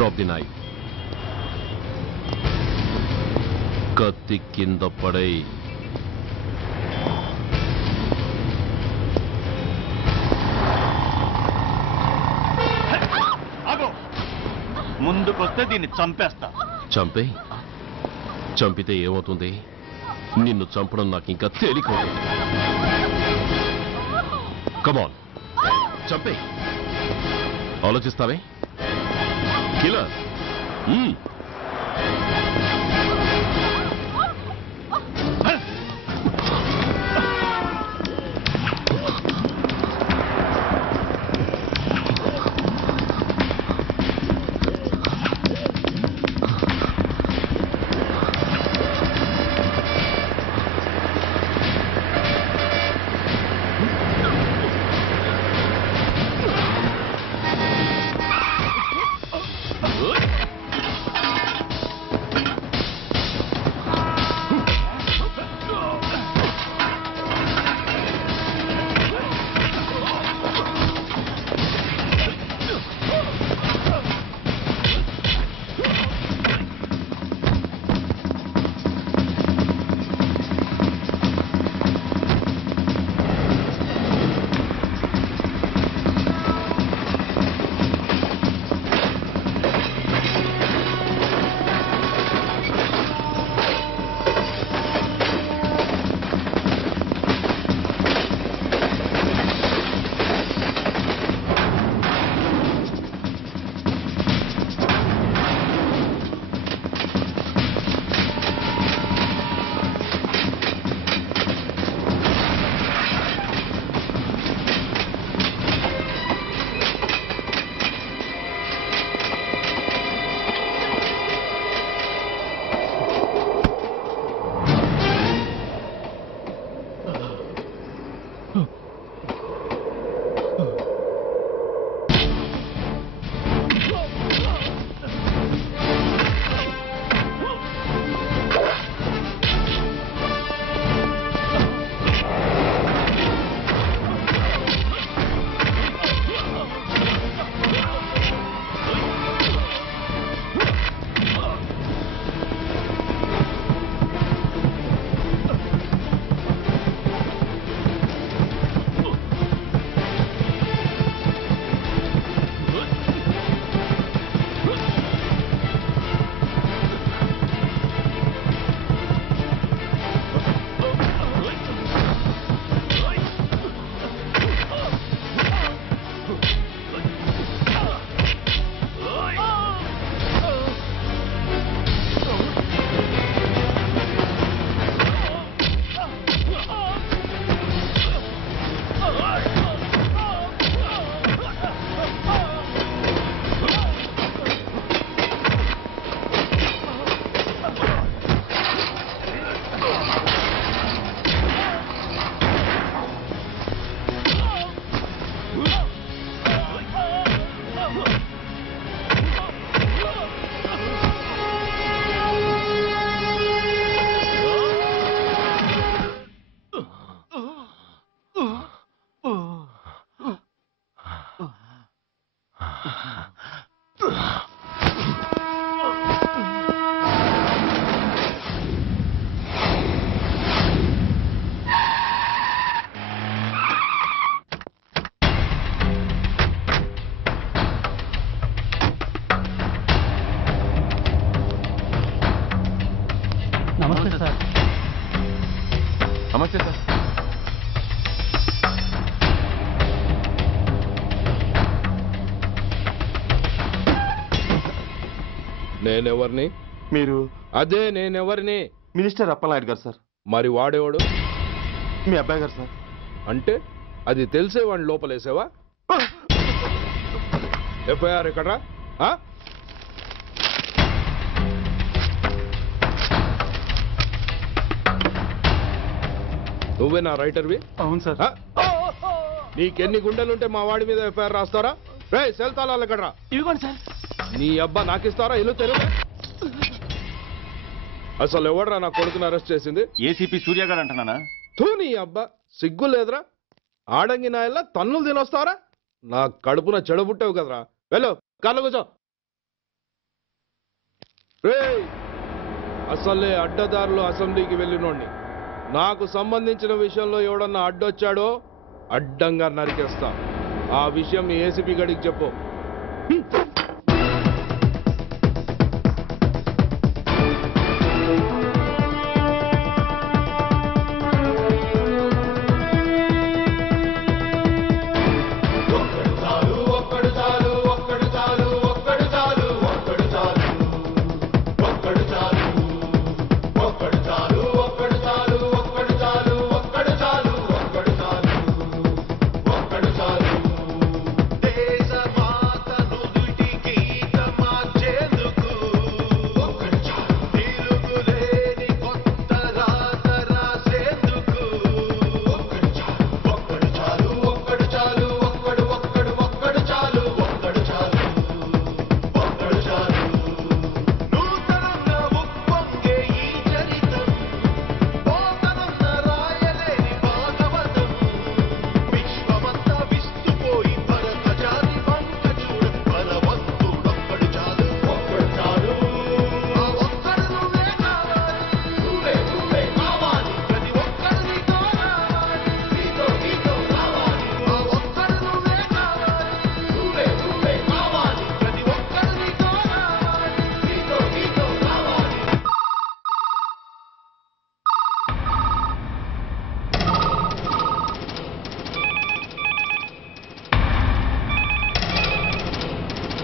Drop the knife. కత్తి కింద పడై. ముందుకొస్తే దీన్ని చంపేస్తా. చంపే? చంపితే ఏమవుతుంది? నిన్ను చంపడం నాకు ఇంకా తేలికవుతుంది. కమాన్, చంపే. ఆలోచిస్తావే కిల్లర్? నమస్తే సార్. నమస్తే సార్. నేనెవరిని? మీరు? అదే నేనెవరిని? మినిస్టర్ అప్పలనాయుడు గారు సార్. మరి వాడేవాడు? మీ అబ్బాయి గారు సార్. అంటే అది తెలిసే వాడిని లోపలేసావా? ఎఫ్ఐఆర్ ఎక్కడ్రా? నువ్వేనా రైటర్వి? అవును సార్. నీకెన్ని గుండెలుంటే మా వాడి మీద ఎఫ్ఐఆర్ రాస్తారా? రే సెల్ తాళాలు ఎక్కడ్రా? ఇదిగోండి సార్. నీ అబ్బా నాకిస్తారా? ఇల్లు తెరువు. అసలు ఎవడరా నా కొడుకుని అరెస్ట్ చేసింది? ఏసీపీ సూర్య గారు అంటున్నానా? తూ నీ అబ్బా సిగ్గు లేదురా? ఆడంగి నాయల్లా తన్నులు తినొస్తారా? నా కడుపున చెడబుట్టావు కదరా. వెళ్ళు కార్లో కూర్చో. రేయ్ అసలే అడ్డదారులు అసెంబ్లీకి వెళ్ళినోడిని నాకు సంబంధించిన విషయంలో ఎవడన్నా అడ్డొచ్చాడో అడ్డంగా నరికేస్తా. ఆ విషయం మీ ఏసీపీ గడికి చెప్పు.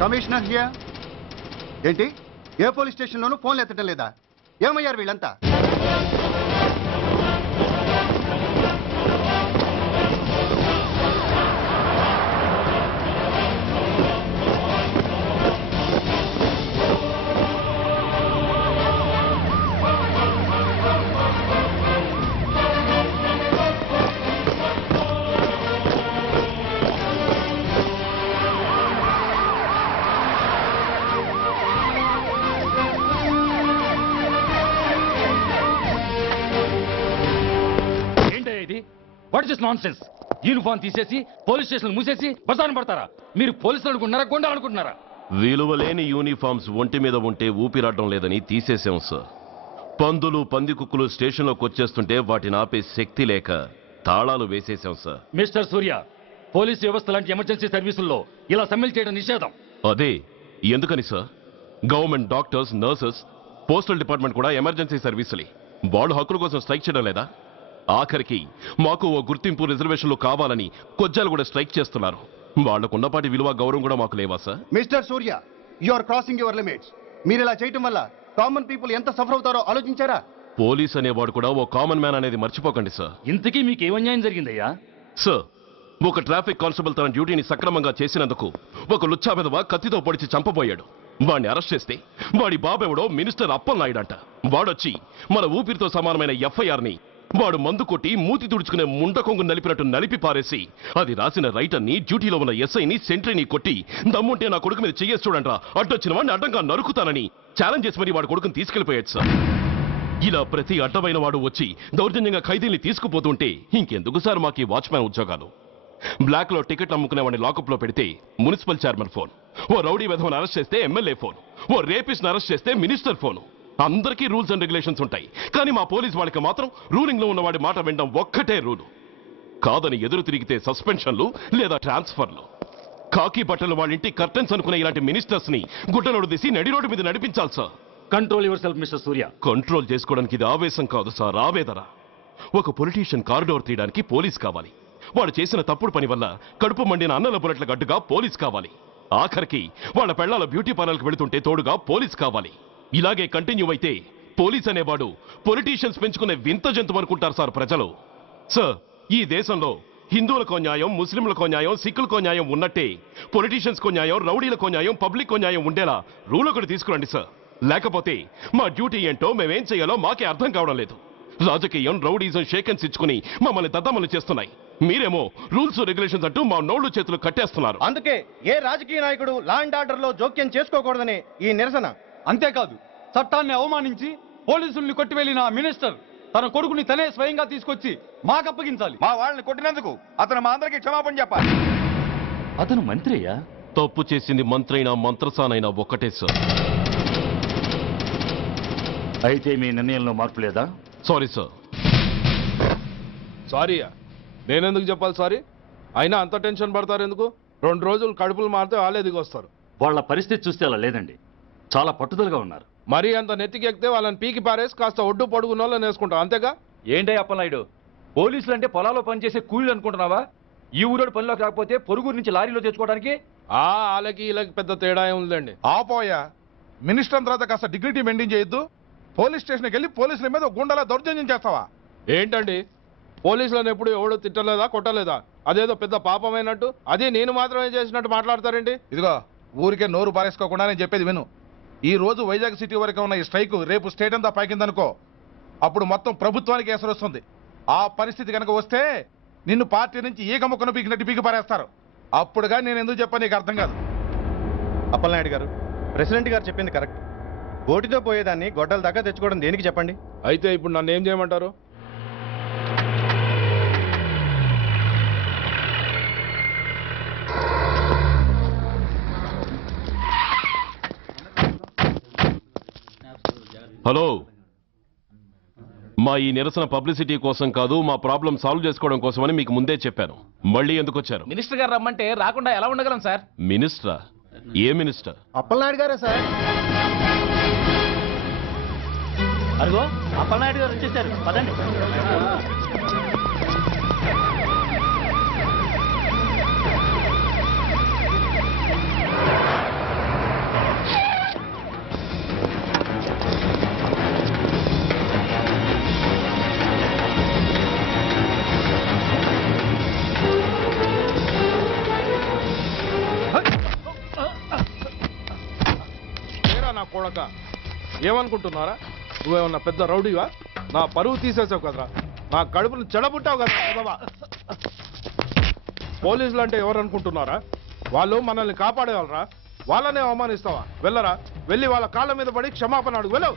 Commissioner here. ఏంటి ఏ పోలీస్ స్టేషన్లోనూ ఫోన్లు ఎత్తడం లేదా? ఏమయ్యారు వీళ్ళంతా? What is non sense? Uniform తీసేసి పోలీస్ స్టేషన్ మూసేసి బజారు పడతారా? మీరు పోలీసులు అనుకుంటున్నారా, గుండా అనుకుంటున్నారా? విలువలేని యూనిఫామ్స్ ఒంటి మీద ఉంటే ఊపిరాడడం లేదని తీసేసాం సార్. పందులు పందికుక్కులు స్టేషన్లోకి వచ్చేస్తుంటే వాటిని ఆపే శక్తి లేక తాళాలు వేసేసాం సార్. మిస్టర్ సూర్య, పోలీసు వ్యవస్థ లాంటి ఎమర్జెన్సీ సర్వీసుల్లో ఇలా సమ్మెలు చేయడం నిషేధం. అదే ఎందుకని sir? Government doctors, nurses, postal department కూడా ఎమర్జెన్సీ సర్వీసులే. వాళ్ళు హక్కుల కోసం స్ట్రైక్ చేయడం లేదా? ఆఖరికి మాకు ఓ గుర్తింపు రిజర్వేషన్లు కావాలని కొజ్జాలు కూడా స్ట్రైక్ చేస్తున్నారు. వాళ్లకున్నపాటి విలువ గౌరవం కూడా మాకు లేవా sir? Mister Surya, you are crossing your limits. మీరు ఇలా చేయటం వల్ల కామన్ పీపుల్ ఎంత సఫర్ అవుతారో ఆలోచించారా? పోలీస్ అనేవాడు కూడా ఓ కామన్ మ్యాన్ అనేది మర్చిపోకండి సార్. ఇంతకీ మీకు ఏమన్యాయం జరిగిందయ్యా? సార్, ఒక ట్రాఫిక్ కానిస్టేబుల్ తన డ్యూటీని సక్రమంగా చేసినందుకు ఒక లుచ్చా విధవ కత్తితో పొడిచి చంపబోయాడు. వాడిని అరెస్ట్ చేస్తే వాడి బాబెవడో మినిస్టర్ అప్పలనాయుడంట. వాడొచ్చి మన ఊపిరితో సమానమైన ఎఫ్ఐఆర్ని వాడు మందు కొట్టి మూతి తుడుచుకునే ముండకొంగు నలిపినట్టు నలిపి పారేసి అది రాసిన రైటర్ని, డ్యూటీలో ఉన్న ఎస్ఐని, సెంట్రీని కొట్టి దమ్ముంటే నా కొడుకు మీద చెయ్యేసి చూడంట్రా, అడ్డొచ్చిన వాడిని అడ్డంగా నరుకుతానని ఛాలెంజ్ చేసి మరి వాడి కొడుకుని తీసుకెళ్లిపోయాడు సార్. ఇలా ప్రతి అడ్డమైన వాడు వచ్చి దౌర్జన్యంగా ఖైదీల్ని తీసుకుపోతుంటే ఇంకెందుకు సార్ మాకు ఈ వాచ్మ్యాన్ ఉద్యోగాలు? బ్లాక్ లో టికెట్లు అమ్ముకునే వాడిని లాకప్ లో పెడితే మున్సిపల్ చైర్మన్ ఫోన్, ఓ రౌడీ విధవను అరెస్ట్ చేస్తే ఎమ్మెల్యే ఫోన్, ఓ రేపిస్ట్ అరెస్ట్ చేస్తే మినిస్టర్ ఫోన్. అందరికీ రూల్స్ అండ్ రెగ్యులేషన్స్ ఉంటాయి, కానీ మా పోలీస్ వాళ్ళకి మాత్రం రూలింగ్ లో ఉన్న వాడి మాట వినడం ఒక్కటే రూలు. కాదని ఎదురు తిరిగితే సస్పెన్షన్లు లేదా ట్రాన్స్ఫర్లు. కాకి బట్టలు వాళ్ళ ఇంటి కర్టెన్స్ అనుకునే ఇలాంటి మినిస్టర్స్ ని గుడ్డలోడు తీసి నడి రోడ్డు మీద నడిపించాలి sir. Control your self mister Surya. Control చేసుకోవడానికి ఇది ఆవేశం కాదు సార్, ఆవేదన. ఒక పొలిటీషియన్ కారిడోర్ తీయడానికి పోలీస్ కావాలి. వాడు చేసిన తప్పుడు పని వల్ల కడుపు మండిన అన్నల బుల్లెట్ల గడ్డుగా పోలీస్ కావాలి. ఆఖరికి వాళ్ళ పెళ్లాల బ్యూటీ పార్లర్కి వెళుతుంటే తోడుగా పోలీస్ కావాలి. ఇలాగే కంటిన్యూ అయితే పోలీస్ అనేవాడు పొలిటీషియన్స్ పెంచుకునే వింత జంతువు అనుకుంటారు సార్ ప్రజలు. సార్, ఈ దేశంలో హిందువులకో న్యాయం, ముస్లింలకో న్యాయం, సిక్కులకో న్యాయం ఉన్నట్టే పొలిటీషియన్స్కో న్యాయం, రౌడీలకో న్యాయం, పబ్లిక్కో న్యాయం ఉండేలా రూల్ ఒకటి తీసుకురండి సార్. లేకపోతే మా డ్యూటీ ఏంటో మేమేం చేయాలో మాకే అర్థం కావడం లేదు. రాజకీయం, రౌడీజం షేకెన్స్ ఇచ్చుకుని మమ్మల్ని దద్దమలు చేస్తున్నాయి. మీరేమో రూల్స్ రెగ్యులేషన్స్ అంటూ మా నోళ్లు చేతులు కట్టేస్తున్నారు. అందుకే ఏ రాజకీయ నాయకుడు లా అండ్ ఆర్డర్ లో జోక్యం చేసుకోకూడదని ఈ నిరసన. అంతేకాదు, చట్టాన్ని అవమానించి పోలీసుల్ని కొట్టివెళ్లిన మినిస్టర్ తన కొడుకుని తనే స్వయంగా తీసుకొచ్చి మాకు అప్పగించాలి. మా వాళ్ళని కొట్టినందుకు అతను మా అందరికీ క్షమాపణ చెప్పాలి. అతను మంత్రియా? తప్పు చేసింది మంత్రైనా మంత్రసానైనా ఒక్కటే సార్. అయితే మీ నిర్ణయంలో మార్పు లేదా? Sorry sir. సారీయా? నేనెందుకు చెప్పాలి సారీ? అయినా అంత టెన్షన్ పడతారు ఎందుకు? 2 రోజులు కడుపులు మారితే వాళ్ళే దిగొస్తారు. వాళ్ళ పరిస్థితి చూస్తే అలా లేదండి, చాలా పట్టుదలగా ఉన్నారు. మరీ అంత నెత్తికెక్కితే వాళ్ళని పీకి పారేసి కాస్త ఒడ్డు పొడుగున్న వాళ్ళని వేసుకుంటాం, అంతేగా? ఏంటి అప్పలనాయుడు, పోలీసులు అంటే పొలాల్లో పనిచేసే కూలీలు అనుకుంటున్నావా? ఈ ఊరోడు పనిలోకి రాకపోతే పొరుగురు నుంచి లారీలో తెచ్చుకోవడానికి వాళ్ళకి వీళ్ళకి పెద్ద తేడా ఉందండి. ఆపోయా, మినిస్టర్ తర్వాత కాస్త డిగ్నిటీ మెయింటైన్ చేయొద్దు. పోలీస్ స్టేషన్కి వెళ్ళి పోలీసుల మీద గుండెలా దౌర్జన్యం చేస్తావా? ఏంటండి, పోలీసులను ఎప్పుడు ఎవడు తిట్టలేదా, కొట్టలేదా? అదేదో పెద్ద పాపమైనట్టు, అదే నేను మాత్రమే చేసినట్టు మాట్లాడతారేంటి? ఇదిగో, ఊరికే నోరు పారేసుకోకుండా నేను చెప్పేది విను. ఈ రోజు వైజాగ్ సిటీ వరకు ఉన్న ఈ స్ట్రైక్ రేపు స్టేట్ అంతా పైకిందనుకో, అప్పుడు మొత్తం ప్రభుత్వానికి ఎసరు వస్తుంది. ఆ పరిస్థితి కనుక వస్తే నిన్ను పార్టీ నుంచి ఈగ ముక్కను పీకినట్టు పీకి పారేస్తారు. అప్పుడుగా నేను ఎందుకు చెప్పాను నీకు అర్థం కాదు. అప్పలనాయుడు గారు, ప్రెసిడెంట్ గారు చెప్పింది కరెక్ట్. ఓటితో పోయేదాన్ని గొడ్డల దాకా తెచ్చుకోవడం దేనికి చెప్పండి? అయితే ఇప్పుడు నన్ను ఏం చేయమంటారు? హలో, మా ఈ నిరసన పబ్లిసిటీ కోసం కాదు, మా ప్రాబ్లం సాల్వ్ చేసుకోవడం కోసమని మీకు ముందే చెప్పాను. మళ్ళీ ఎందుకు వచ్చారు? మినిస్టర్ గారు రమ్మంటే రాకుండా ఎలా ఉండగలం సార్? మినిస్టరా? ఏ మినిస్టర్? అప్పలనాయుడు గారే సార్. అదిగో అప్పలనాయుడు గారు వచ్చేసారు, పదండి. నా కొడక, ఏమనుకుంటున్నారా? నువ్వేమన్నా పెద్ద రౌడీవా? నా పరువు తీసేసావు కదరా, నా కడుపును చెడబుట్టావు కదా. పోలీసులు అంటే ఎవరు అనుకుంటున్నారా? వాళ్ళు మనల్ని కాపాడేవాళ్ళరా? వాళ్ళనే అవమానిస్తావా? వెళ్ళరా, వెళ్ళి వాళ్ళ కాళ్ళ మీద పడి క్షమాపణ అడుగు, వెళ్ళవు.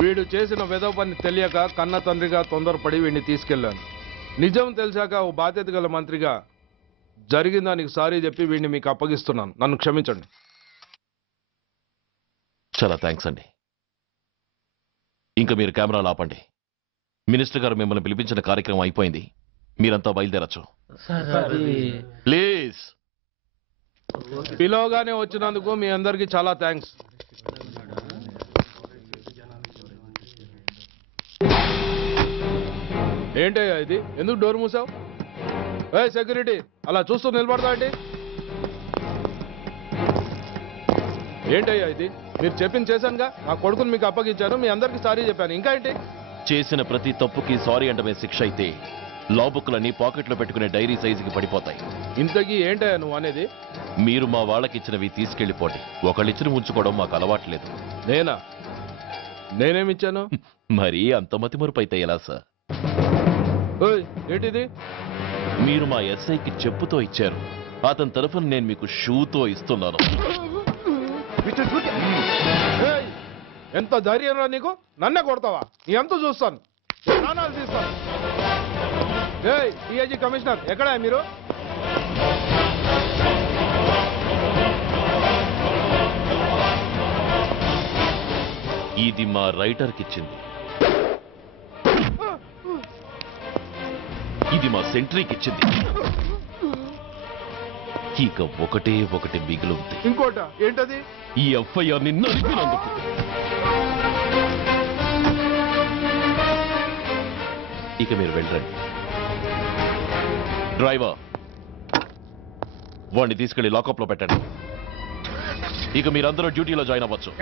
వీడు చేసిన వెధవ పని తెలియక కన్న తండ్రిగా తొందరపడి వీడిని తీసుకెళ్లాను. నిజం తెలిసాక ఓ బాధ్యత గల మంత్రిగా జరిగిన దానికి సారీ చెప్పి వీడిని మీకు అప్పగిస్తున్నాను. నన్ను క్షమించండి. చాలా థ్యాంక్స్ అండి. ఇంకా మీరు కెమెరాలు ఆపండి. మినిస్టర్ గారు మిమ్మల్ని పిలిపించిన కార్యక్రమం అయిపోయింది, మీరంతా బయలుదేరచ్చు ప్లీజ్. పిలవగానే వచ్చినందుకు మీ అందరికీ చాలా థ్యాంక్స్. ఏంటయ్యా ఇది, ఎందుకు డోర్ మూసావు? ఏ సెక్యూరిటీ, అలా చూస్తూ నిలబడతా అండి. ఏంటయ్యా ఇది, మీరు చెప్పింది చేశానుగా, నా కొడుకుని మీకు అప్పగించాను, మీ అందరికీ సారీ చెప్పాను, ఇంకా ఏంటి? చేసిన ప్రతి తప్పుకి సారీ అంటమే శిక్ష అయితే లా బుక్లన్నీ పాకెట్లో పెట్టుకునే డైరీ సైజుకి పడిపోతాయి. ఇంతకీ ఏంటయ్యా నువ్వు అనేది? మీరు మా వాళ్ళకిచ్చినవి తీసుకెళ్లిపోండి. ఒకళ్ళిచ్చిన ఉంచుకోవడం మాకు అలవాట్లేదు. నేనా? నేనేమిచ్చాను? మరి అంత మతిమరుపు అయితే ఎలా సార్? ఓయ్, ఏంటిది? మీరు మా ఎస్ఐకి చెప్పుతో ఇచ్చారు, అతని తరఫున నేను మీకు షూతో ఇస్తున్నాను. ఏయ్, ఎంత ధైర్యం రా నీకు? నన్నే కొడతావా? నీ అంత చూస్తాను, ప్రాణాలు తీస్తాను. ఏయ్, డిఐజీ కమిషనర్ ఎక్కడా మీరు? ఇది మా రైటర్కి ఇచ్చింది, ఇది మా సెంట్రీకి ఇచ్చింది. ఇక ఒకటి మిగిలింది. ఇంకోట ఏంటది? ఈ ఎఫ్ఐఆర్ ని నడిపినందుకు. ఇక మీరు వెళ్ళండి. డ్రైవర్, వాడిని తీసుకెళ్లి లాకప్ లో పెట్టండి. ఇక మీరందరూ డ్యూటీలో జాయిన్ అవ్వచ్చు.